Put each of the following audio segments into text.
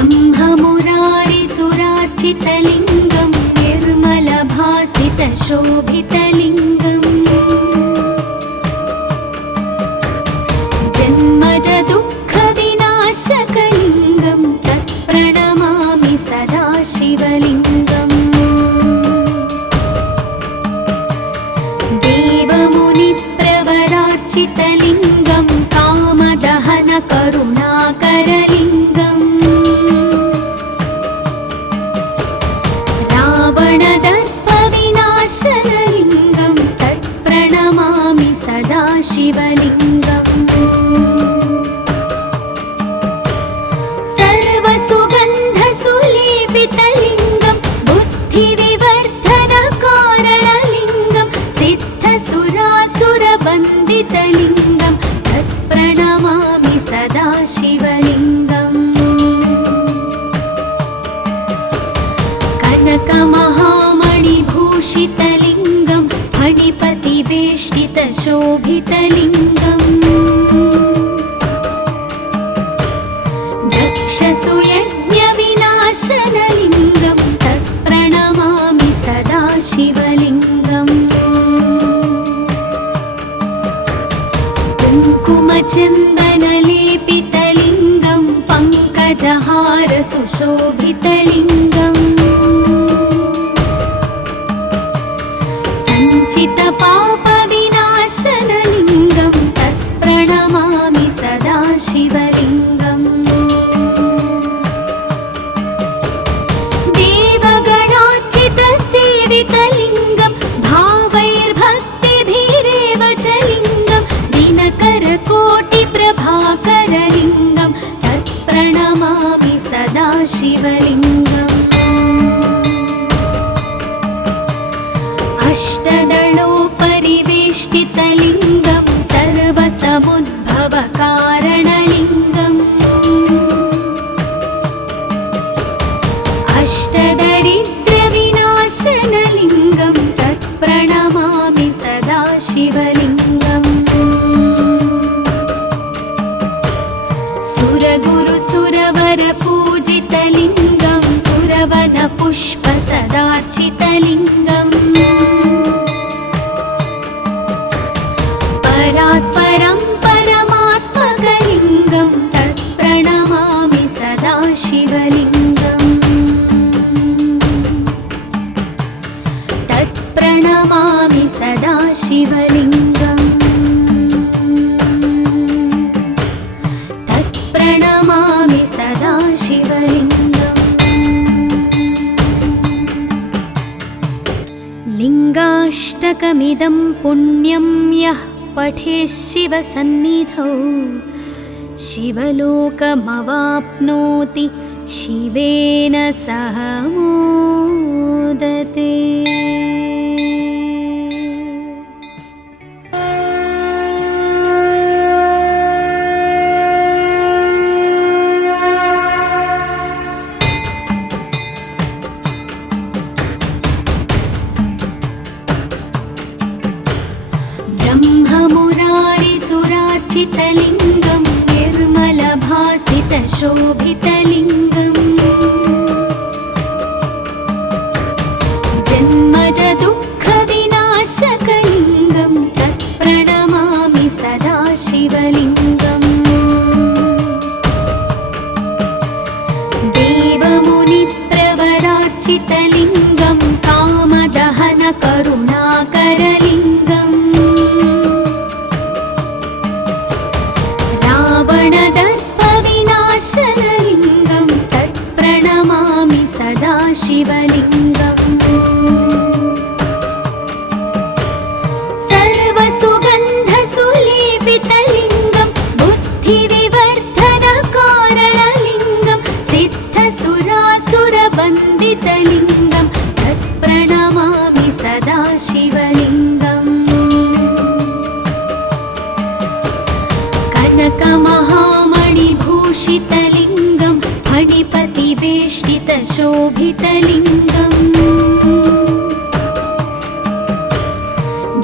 ब्रह्ममुरारिसुरार्चितलिङ्गं निर्मलभासितशोभितलिङ्गम् जन्मजदुःखविनाशकलिङ्गं तत्प्रणमामि सदा शिवलिङ्गम् देवमुनिप्रवरार्चितलिङ्गं कामदहनकरुणाकरलिङ्गम् रावणदर्पविनाशनलिङ्गं तत्प्रणमामि सदा शिवलिङ्गम् सर्वसुगन्धसुलेपितलिङ्गं बुद्धिविवर्धनकारणलिङ्गं सिद्धसुरासुरवन्दितलिङ्गं तत्प्रणमामि सदा शिवलिङ्गम् कनकमहामणिभूषितलिङ्गं फणिपतिवेष्टितशोभितलिङ्गम् दक्षसुयज्ञविनाशनलिङ्गं तत्प्रणमामि सदा शिवलिङ्गम् कुङ्कुमचन्दनलेपितलिङ्गं पङ्कजहारसुशोभितलिङ्गम् सञ्चितपापविनाशनलिङ्गं तत्प्रणमामि सदा शिवलिङ्गम् देवगणार्चितसेवितलिङ्गं भावैर्भक्तिभिरेव च लिङ्गं दिनकरकोटिप्रभाकरलिङ्गं तत्प्रणमामि सदा शिवलिङ्गम् अष्टदलोपरिवेष्टितलिङ्गं सर्वसमुद्भवकारणलिङ्गम् अष्टदरिद्रविनाशनलिङ्गं तत्प्रणमामि सदा शिवलिङ्गम् सुरगुरुसुरवरपूजितलिङ्गं सुरवनपुष्पसदार्चितलिङ्गम् परात्परं परमात्मकलिङ्गं तत्प्रणमामि सदा शिवलिङ्गम् तत्प्रणमामि सदा शिवलिङ्गम् तत्प्रणमामि सदा शिवलिङ्गम् लिङ्गाष्टकमिदं पुण्यं यः पठेत् शिवसन्निधौ शिवलोकमवाप्नोति शिवेन सह मोदते। ब्रह्ममुरारिसुरार्चितलिङ्गं निर्मलभासितशोभितलिङ्गम् जन्मजदुःखविनाशकलिङ्गं तत्प्रणमामि सदा शिवलिङ्गम् देवमुनिप्रवरार्चितलिङ्गं कामदहनकरुणाकरलिङ्गम् रावणदर्पविनाशनलिङ्गं तत्प्रणमामि सदा शिवलिङ्गम् सर्वसुगन्धसुलेपितलिङ्गं बुद्धिविवर्धनकारणलिङ्गं सिद्धसुरासुरवन्दितलिङ्गं तत्प्रणमामि सदा शिवलिङ्गम् कनकमहामणिभूषितलिङ्गं फणिपतिवेष्टितशोभितलिङ्गम्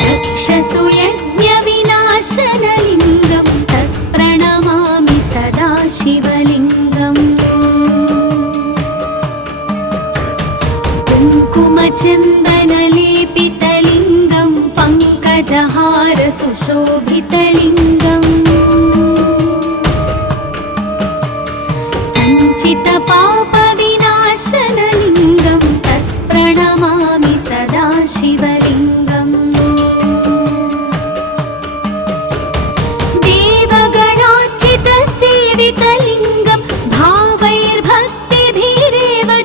दक्षसुयज्ञविनाशनलिङ्गं तत्प्रणमामि सदा शिवलिङ्गम् शोभितलिङ्गम् सञ्चितपापविनाशनलिङ्गं तत्प्रणमामि सदा शिवलिङ्गम् देवगणार्चितसेवितलिङ्गं भावैर्भक्तिभिरेव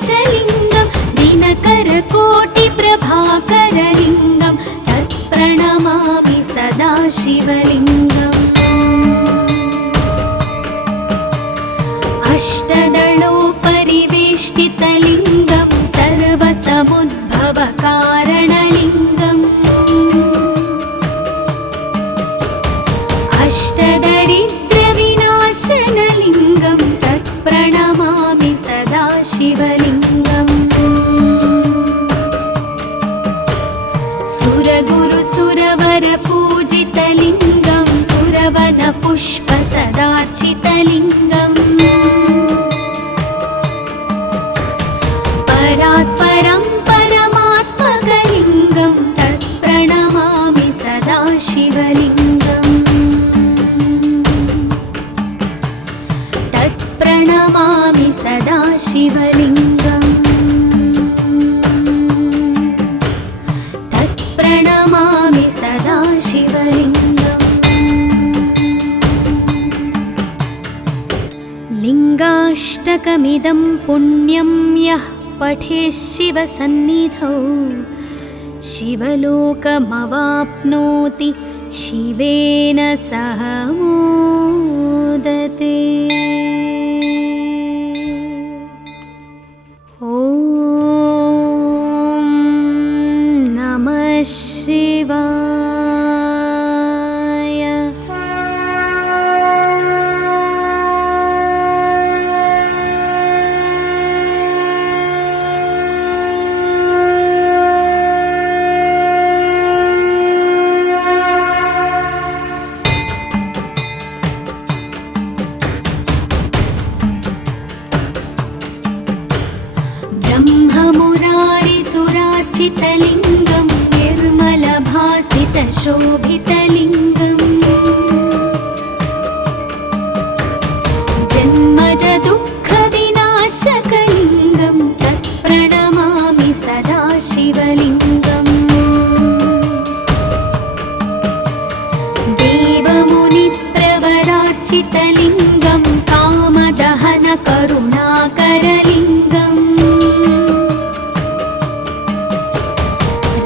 च लिङ्गं दिनकरकोटिप्रभाकरलिङ्गं तत्प्रणमामि सदा शिवलिङ्गम् अष्टदलोपरिवेष्टितलिङ्गं सर्वसमुद्भवकारणलिङ्गम् अष्टदरिद्रविनाशनलिङ्गं तत्प्रणमामि सदा शिवलिङ्गम् सुरगुरुसुरवरपूजितलिङ्गं सुरवनपुष्पसदार्चितलिङ्गम् परात्परं परमात्मकलिङ्गं तत्प्रणमामि सदा शिवलिङ्गम् तत्प्रणमामि सदा शिवलिङ्गम् तत्प्रणमामि सदा शिवलिङ्गम् लिङ्गाष्टकमिदं पुण्यं यः पठेत् शिवसन्निधौ शिवलोकमवाप्नोति शिवेन सह मोदते। ॐ नमः शिवाय। ब्रह्ममुरारिसुरार्चितलिङ्गं निर्मलभासितशोभितलिङ्गम् जन्मजदुःखविनाशकलिङ्गं तत्प्रणमामि सदा शिवलिङ्गम् देवमुनिप्रवरार्चितलिङ्गं कामदहनकरुणाकरलिङ्गम्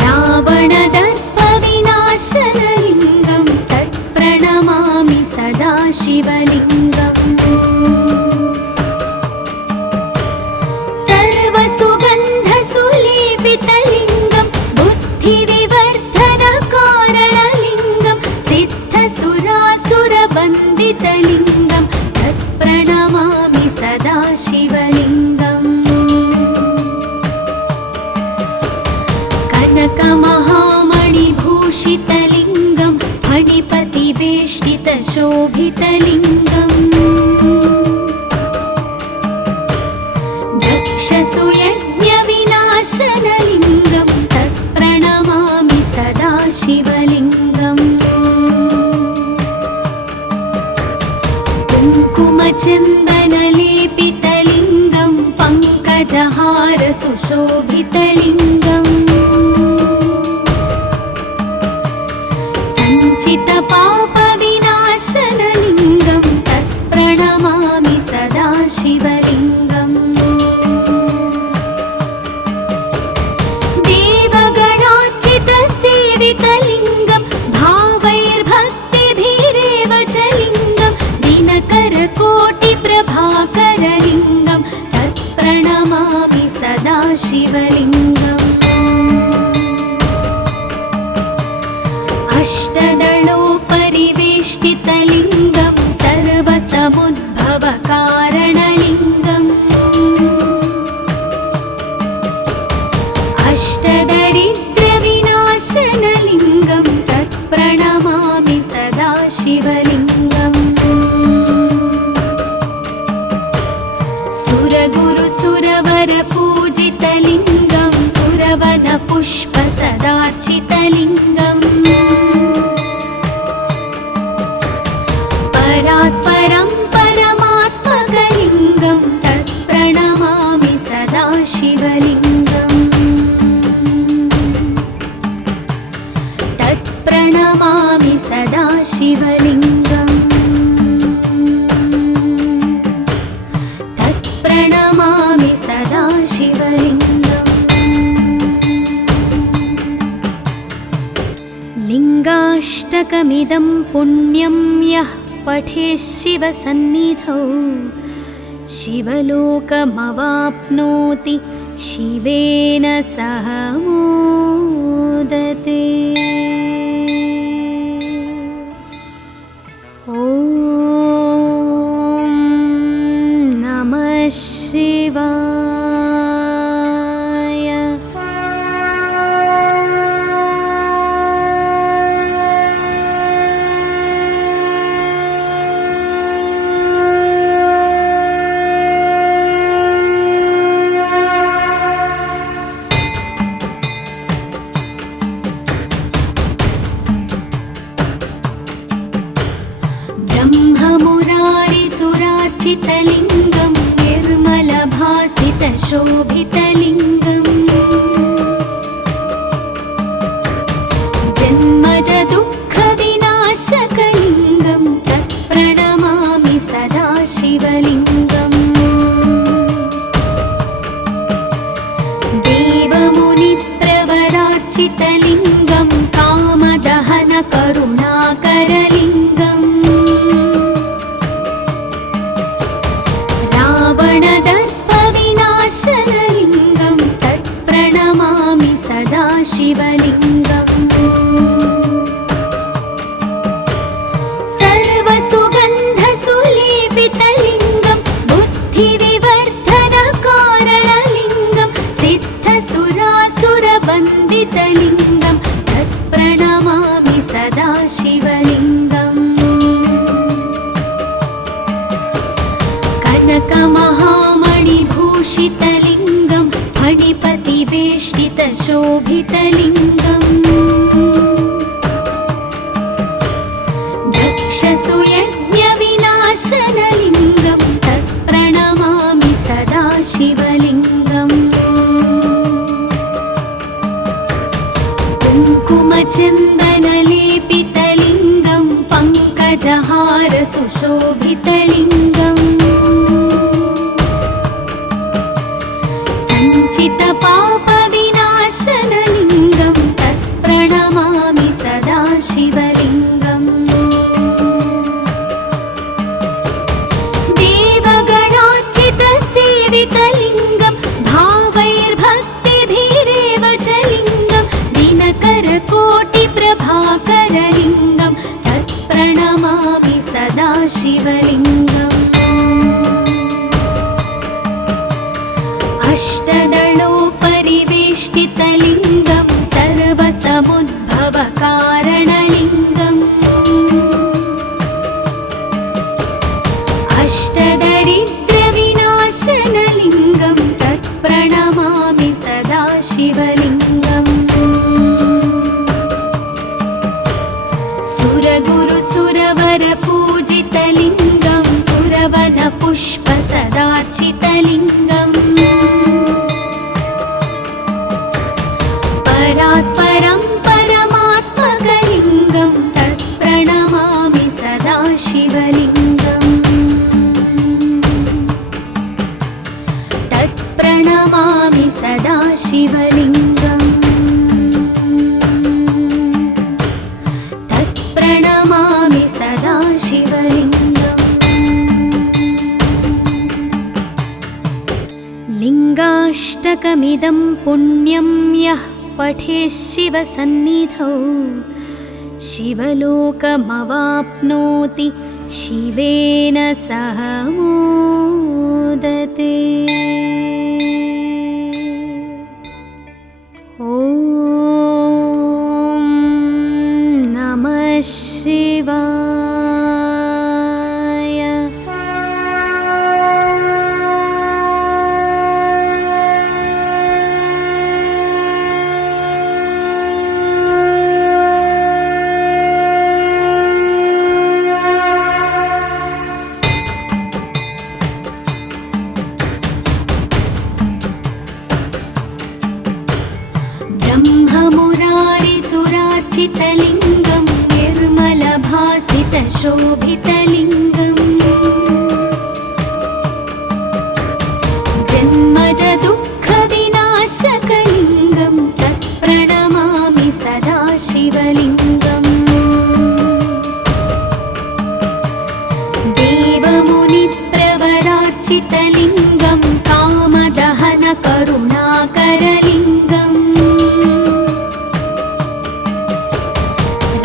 रावणदर्पविनाशनलिङ्गं तत्प्रणमामि सदा शिवलिङ्गम् सर्वसुगन्धसुलेपितलिङ्गं बुद्धिविवर्धनकारणलिङ्गं सिद्धसुरासुरवन्दितलिङ्गं तत्प्रणमामि सदा शिवलिङ्गम् कनकमहामणिभूषितलिङ्गं फणिपतिवेष्टितशोभितलिङ्गम् दक्षसुयज्ञविनाशनलिङ्गं तत्प्रणमामि सदा शिवलिङ्गम् कुङ्कुमचन्दनलेपितलिङ्गं पङ्कजहारसुशोभितलिङ्गम् सञ्चितपापविनाशनलिङ्गं तत्प्रणमामि सदा शिवलिङ्गम् देवगणार्चितसेवितलिङ्गं भावैर्भक्तिभिरेव च लिङ्गं दिनकरकोटिप्रभाकरलिङ्गं तत्प्रणमामि सदा शिवलिङ्गम् अष्टदलोपरिवेष्टितलिङ्गं सर्वसमुद्भवकारणलिङ्गम् अष्टदरिद्रविनाशनलिङ्गं तत्प्रणमामि सदा शिवलिङ्गम् सुरगुरुसुरवरपूजितलिङ्गं सुरवनपुष्पसदार्चितलिङ्गम् परात् परं परमात्मकलिङ्गं तत्प्रणमामि सदा शिवलिङ्गम् तत्प्रणमामि सदा शिवलिङ्गम् तत्प्रणमामि सदा शिवलिङ्गम् लिङ्गाष्टकमिदं पुण्यं यः पठेत् शिवसन्निधौ शिवलोकमवाप्नोति शिवेन सह मोदते। ॐ नमः शिवाय। ब्रह्ममुरारिसुरार्चितलिङ्गं निर्मलभासितशोभितलिङ्गम् जन्मजदुःखविनाशकलिङ्गं तत्प्रणमामि सदा शिवलिङ्गम् देवमुनिप्रवरार्चितलिङ्गं कामदहनकरुणाकरलिङ्गम् रावणदर्पविनाशनलिङ्गं तत्प्रणमामि सदा शिवलिङ्गम् सर्वसुगन्धसुलेपितलिङ्गं बुद्धिविवर्धनकारणलिङ्गं सिद्धसुरासुरवन्दितलिङ्गं तत्प्रणमामि सदा शिवलिङ्गम् कनकमहामणिभूषितलिङ्गं फणिपतिवेष्टितशोभितलिङ्गम् दक्षसुयज्ञविनाशनलिङ्गं तत्प्रणमामि सदा शिवलिङ्गम् कुङ्कुमचन्दनलेपितलिङ्गं पङ्कजहारसुशोभितलिङ्गम् सञ्चितपापविनाशनलिङ्गं तत्प्रणमामि सदा शिवलिङ्गम् देवगणार्चितसेवितलिङ्गं भावैर्भक्तिभिरेव च लिङ्गं दिनकरकोटिप्रभाकरलिङ्गं तत्प्रणमामि सदा शिवलिङ्गम् अष्टदलोपरिवेष्टितलिङ्गं सर्वसमुद्भवकारणलिङ्गम् अष्टदरिद्रविनाशनलिङ्गं तत्प्रणमामि सदा शिवलिङ्गम् सुरगुरुसुरवरपूजितलिङ्गं सुरवनपुष्पसदार्चितलिङ्गम् परात् परं परमात्मकलिङ्गं तत्प्रणमामि सदा शिवलिङ्गम् तत्प्रणमामि सदा शिवलिङ्गम् तत्प्रणमामि सदा शिवलिङ्गम् लिङ्गाष्टकमिदं पुण्यं यः पठेत् शिवसन्निधौ शिवलोकमवाप्नोति शिवेन सह मोदते। ॐ नमः शिवाय। निर्मलभासितलिङ्गं निर्मलभासितशोभितलिङ्गम् जन्मजदुःखविनाशकलिङ्गं तत्प्रणमामि सदा शिवलिङ्गम् देवमुनिप्रवरार्चितलिङ्गं कामदहनकरुणाकरलिङ्गम्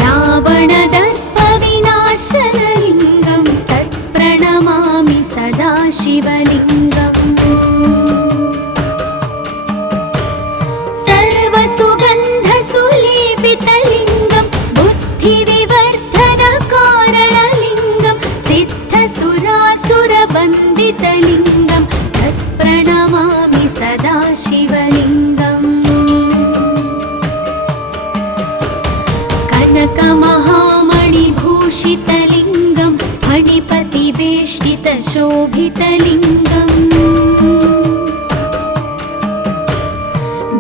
रावणदर्पविनाशनलिङ्गं तत्प्रणमामि सदा शिवलिङ्गम् सर्वसुगन्धसुलेपितलिङ्गं बुद्धिविवर्धनकारणलिङ्गं सिद्धसुरासुरवन्दितलिङ्गं तत्प्रणमामि सदा शिवलिङ्गम् कनकमहामणिभूषितलिङ्गं फणिपतिवेष्टितशोभितलिङ्गम्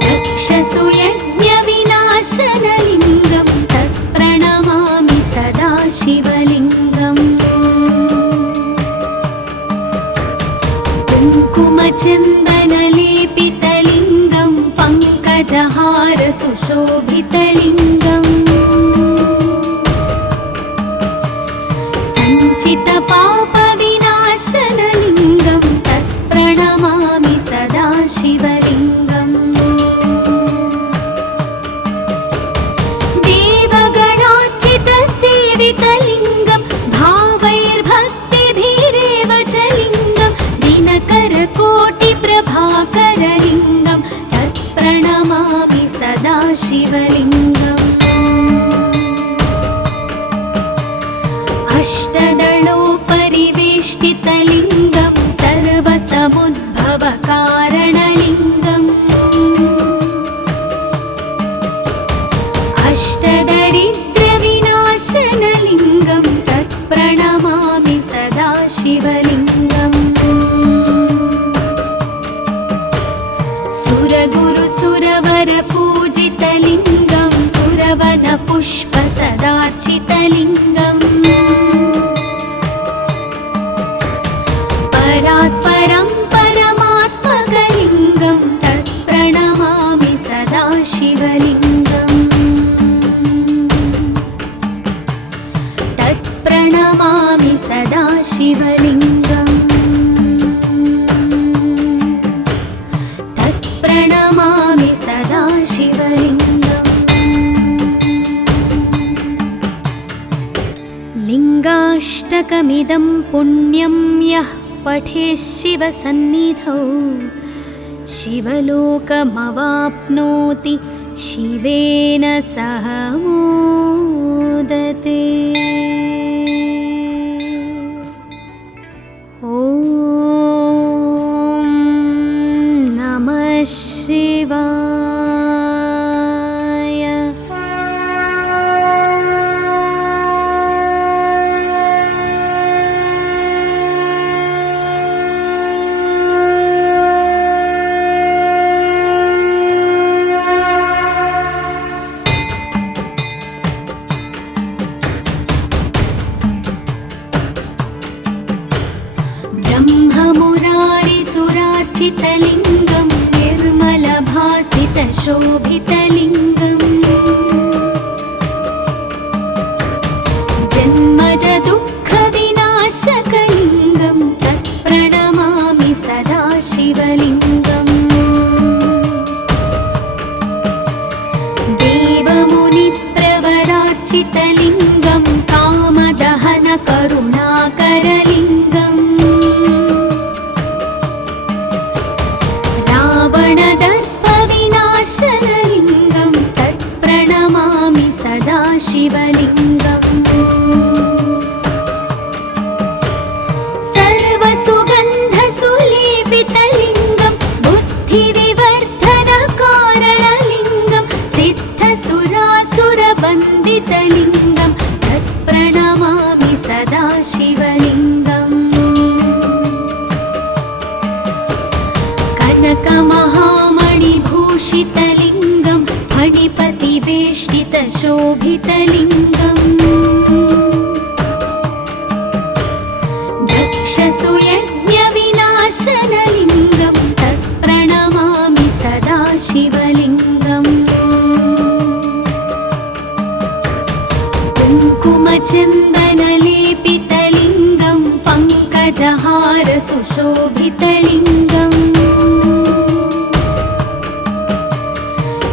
दक्षसुयज्ञविनाशनलिङ्गं तत्प्रणमामि सदा शिवलिङ्गम् कुङ्कुमचन्दनलेपितलिङ्गं पङ्कजहारसुशोभितलिङ्गम् सञ्चितपापविनाशनलिङ्गं तत्प्रणमामि सदा शिवलिङ्गम् देवगणार्चितसेवितलिङ्गं भावैर्भक्तिभिरेव च लिङ्गं दिनकरकोटिप्रभाकरलिङ्गं तत्प्रणमामि सदा शिवलिङ्गम् अष्टदलोपरिवेष्टितलिङ्गं सर्वसमुद्भवकारणलिङ्गम् अष्टदरिद्रविनाशनलिङ्गं तत्प्रणमामि सदा शिवलिङ्गम् सुरगुरुसुरवरपूजितलिङ्गं सुरवनपुष्पसदार्चितलिङ्गम् परात्परं परमात्मकलिङ्गं तत्प्रणमामि सदा शिवलिङ्गम् तत्प्रणमामि सदा शिवलिङ्गम् तत्प्रणमामि सदा शिवलिङ्गम् लिङ्गाष्टकमिदं पुण्यं यः पठेत् शिवसन्निधौ शिवलोकमवाप्नोति शिवेन सह मोदते। ॐ नमः शिवाय। ब्रह्ममुरारिसुरार्चितलिङ्गं निर्मलभासितशोभितलिङ्गम् जन्मजदुःखविनाशकलिङ्गं तत्प्रणमामि सदा शिवलिङ्गम् देवमुनिप्रवरार्चितलिङ्गं कामदहनकरुणाकरलिङ्गम् रावणदर्पविनाशनलिङ्गं तत्प्रणमामि सदा शिवलिङ्गम् सर्वसुगन्धसुलेपितलिङ्गं बुद्धिविवर्धनकारणलिङ्गं सिद्धसुरासुरवन्दितलिङ्गं तत्प्रणमामि सदा शिवलिङ्गम् कनकमहामणिभूषितलिङ्गं फणिपतिवे परिवेष्टितशोभितलिङ्गम् दक्षसुयज्ञविनाशनलिङ्गं तत्प्रणमामि सदा शिवलिङ्गम् कुङ्कुमचन्दनलेपितलिङ्गं पङ्कजहारसुशोभितलिङ्गम्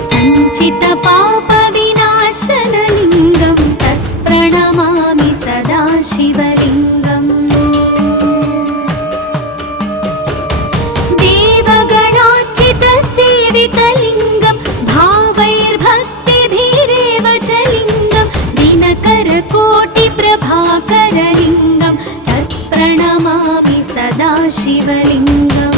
सञ्चितपापविनाशनलिङ्गं तत्प्रणमामि सदा शिवलिङ्गम् देवगणार्चितसेवितलिङ्गं भावैर्भक्तिभिरेव च लिङ्गं दिनकरकोटिप्रभाकरलिङ्गं तत्प्रणमामि सदा शिवलिङ्गम्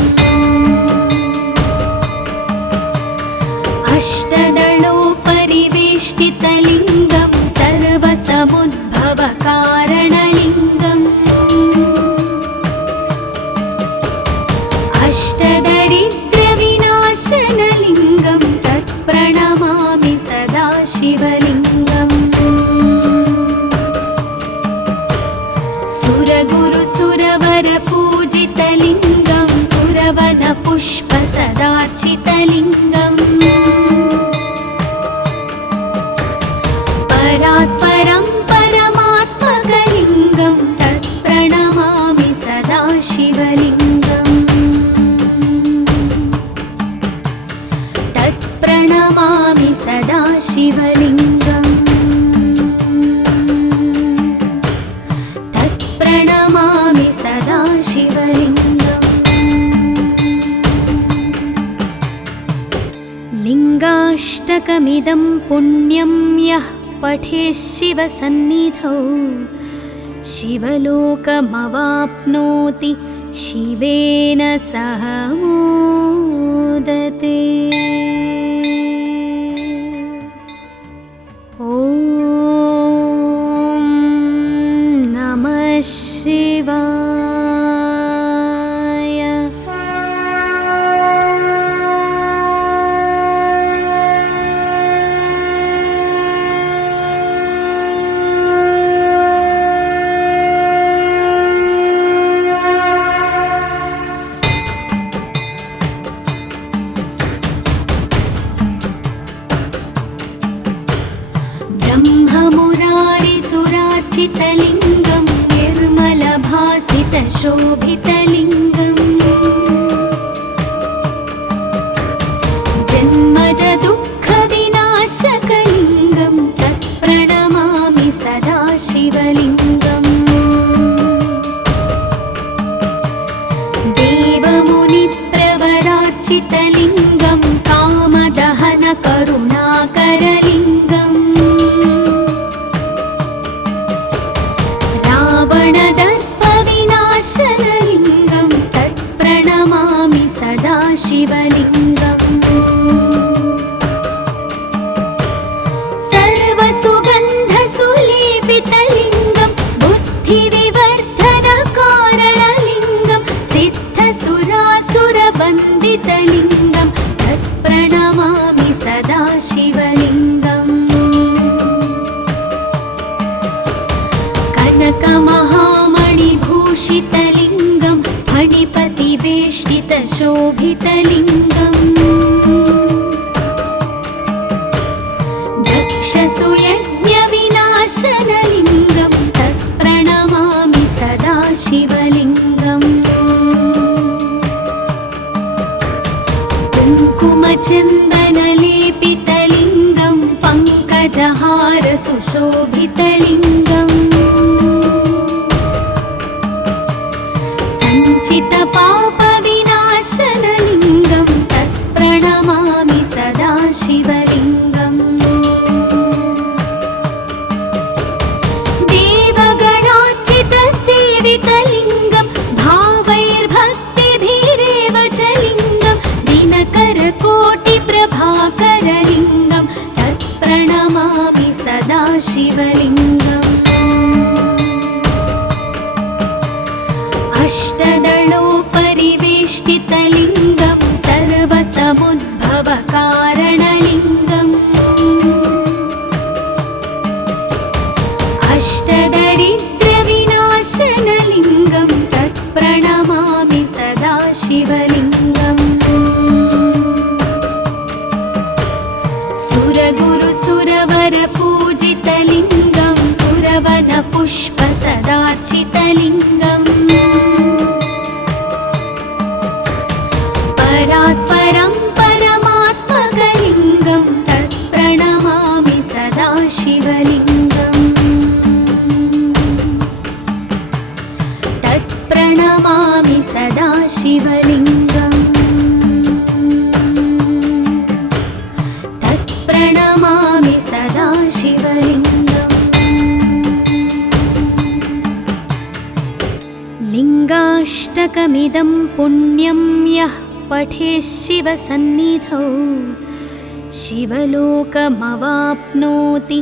अष्टदलोपरिवेष्टितलिङ्गं सर्वसमुद्भवकारणलिङ्गम् अष्टदरिद्रविनाशनलिङ्गं तत्प्रणमामि सदा शिवलिङ्गम् सुरगुरुसुरवरपूजितलिङ्गं सुरवनपुष्पसदार्चितलिङ्गम् परात्परं परमात्मकलिङ्गं तत्प्रणमामि सदा शिवलिङ्गम् तत्प्रणमामि सदा शिवलिङ्गम् तत्प्रणमामि सदा शिवलिङ्गम् लिङ्गाष्टकमिदं पुण्यं यः पठेत् शिवसन्निधौ शिवलोकमवाप्नोति शिवेन सह मोदते। ॐ नमः शिवाय। ब्रह्ममुरारिसुरार्चितलिङ्गं निर्मलभासितशोभितलिङ्गम् जन्मजदुःखविनाशकलिङ्गं तत्प्रणमामि सदा शिवलिङ्गम् देवमुनिप्रवरार्चितलिङ्गं कामदहनकरुणाकरलिङ्गम् रावणदर्पविनाशनलिङ्गं तत्प्रणमामि सदा शिवलिङ्गम् सर्वसुगन्धसुलेपितलिङ्गं बुद्धिविवर्धनकारणलिङ्गं सिद्धसुरासुरवन्दितलिङ्गं तत्प्रणमामि सदा शिवलिङ्गम् कनकमहामणिभूषितलिङ्गं फणिपतिवेष्टितशोभितलिङ्गम् दक्षसुयज्ञविनाशनलिङ्गं तत्प्रणमामि सदा शिवलिङ्गम् कुङ्कुमचन्दनलेपितलिङ्गं पङ्कजहारसुशोभितलिङ्गम् सञ्चितपापविनाशनलिङ्गं तत्प्रणमामि सदा शिवलिङ्गम् देवगणार्चितसेवितलिङ्गं भावैर्भक्तिभिरेव च लिङ्गं दिनकरकोटिप्रभाकरलिङ्गं तत्प्रणमामि सदा शिवलिङ्गम् अष्टदलोपरिवेष्टितलिङ्गं सर्वसमुद्भवकारणलिङ्गम् परात् परं परमात्मकलिङ्गं तत्प्रणमामि सदा शिवलिङ्गम् तत्प्रणमामि सदा शिवलिङ्गम् तत्प्रणमामि सदा शिवलिङ्गम् लिङ्गाष्टकमिदं पुण्यं यः पठेत् शिवसन्निधौ शिवलोकमवाप्नोति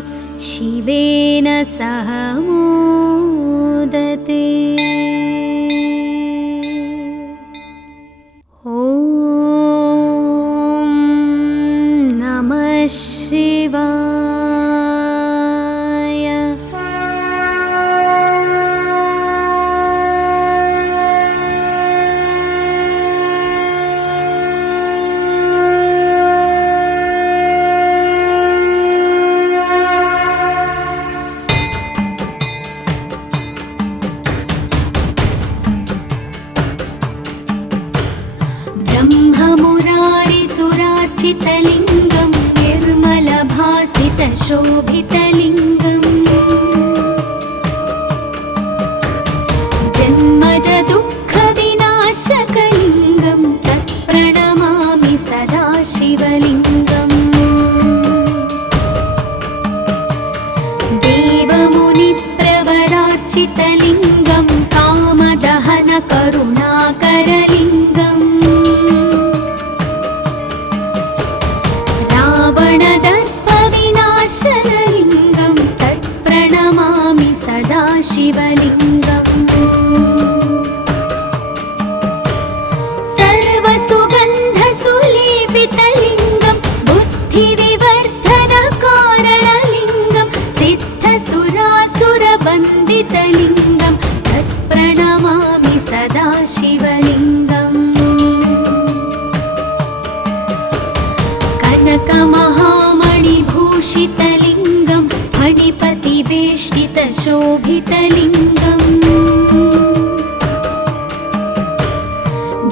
शिवेन सह मोदते। ॐ नमः शिवाय। ब्रह्ममुरारिसुरार्चितलिङ्गं निर्मलभासितशोभितलिङ्गम् जन्मजदुःखविनाशकलिङ्गं तत्प्रणमामि सदा शिवलिङ्गम् देवमुनिप्रवरार्चितलिङ्गं कामदहनकरुणाकरलिङ्गम् रावणदर्पविनाशनलिङ्गं तत्प्रणमामि सदा शिवलिङ्गम् सर्वसुगन्धसुलेपितलिङ्गं बुद्धिविवर्धनकारणलिङ्गं सिद्धसुरासुरवन्दितलिङ्गं तत्प्रणमामि सदा शिवलिङ्गम् कनकमहामणिभूषितलिङ्गं मणिपतिवेष्टितशोभितलिङ्गम्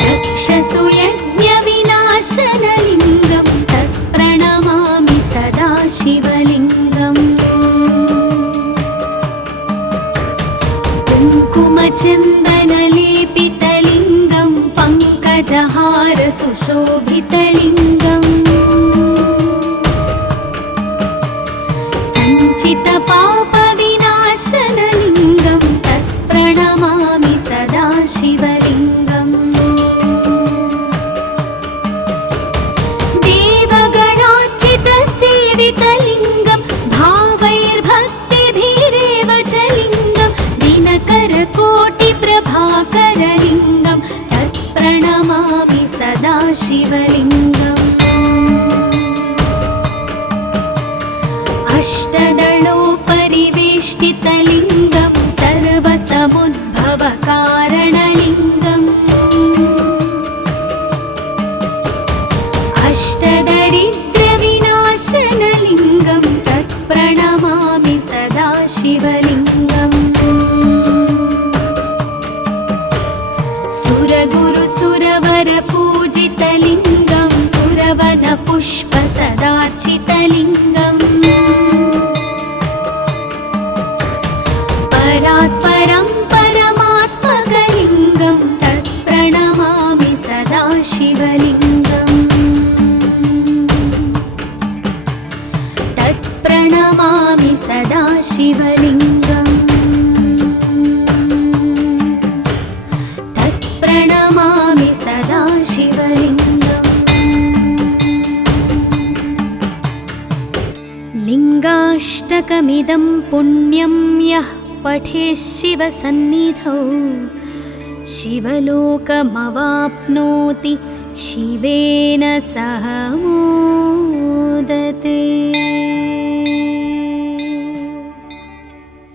दक्षसुयज्ञविनाशनलिङ्गं तत्प्रणमामि सदा शिवलिङ्गम् कुङ्कुमचन्दनलेपितलिङ्गं पङ्कजहारसुशोभितलिङ्गम् सञ्चितपापविनाशनलिङ्गं तत्प्रणमामि सदा शिवलिङ्गम् देवगणार्चितसेवितलिङ्गं भावैर्भक्तिभिरेव च लिङ्गं दिनकरकोटिप्रभाकरलिङ्गं तत्प्रणमामि सदा शिवलिङ्गम् अष्टदलोपरिवेष्टितलिङ्गं सर्वसमुद्भवकारणलिङ्गम् अष्टदरिद्रविनाशनलिङ्गं तत्प्रणमामि सदा शिवलिङ्गम् सुरगुरुसुरवरपूजितलिङ्गं सुरवनपुष्पसदार्चितलिङ्गम् परात् परं परमात्मकलिङ्गं तत्प्रणमामि सदा शिवलिङ्गम् तत्प्रणमामि सदा शिवलिङ्गम् तत्प्रणमामि सदा शिवलिङ्गम् लिङ्गाष्टकमिदं पुण्यं यः पठेत् शिवसन्निधौ शिवलोकमवाप्नोति शिवेन सह मोदते।